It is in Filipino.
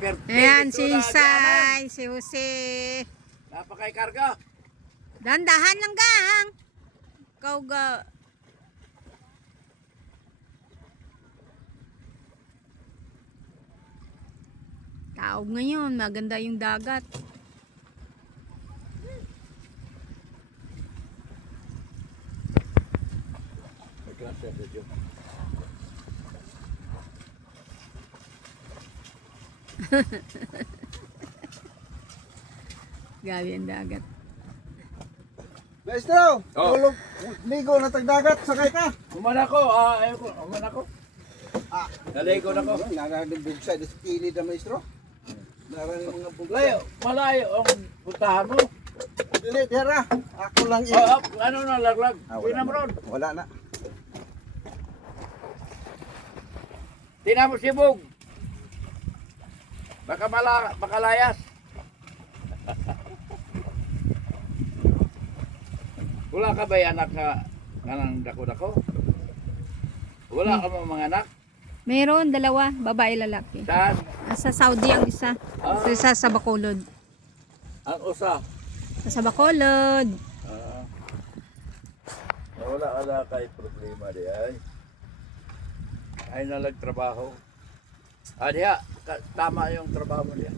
Ayan, si Isay, si Jose. Napakay karga. Dandahan lang gang. Ikaw ga. Taog ngayon, maganda yung dagat. Gabi ang dagat. Maestro, Oh. tulog, ligo na tagdagat, sakay ka. Uman ako, ayaw ko, uman ako. Naligo na ko. Nararaming bugsa, sa kilid na maestro. Nararaming mga bugsa. Malayo ang puntahan mo. Dili, tira. Ako lang Ano na, laglag. wala Tinam na. ron. Wala na. Tinam mo sibog. Baka makalayas. Wala ka ba anak na kanang dako-dako? Wala ka mga anak? Meron, dalawa, babae lalaki. Saan? Sa Saudi ang isa. Isa sa Bacolod. Ang usa. Sa Bacolod. Wala kay problema di ay. Ay nalagtrabaho. Diha, tama yung trabaho mo diha.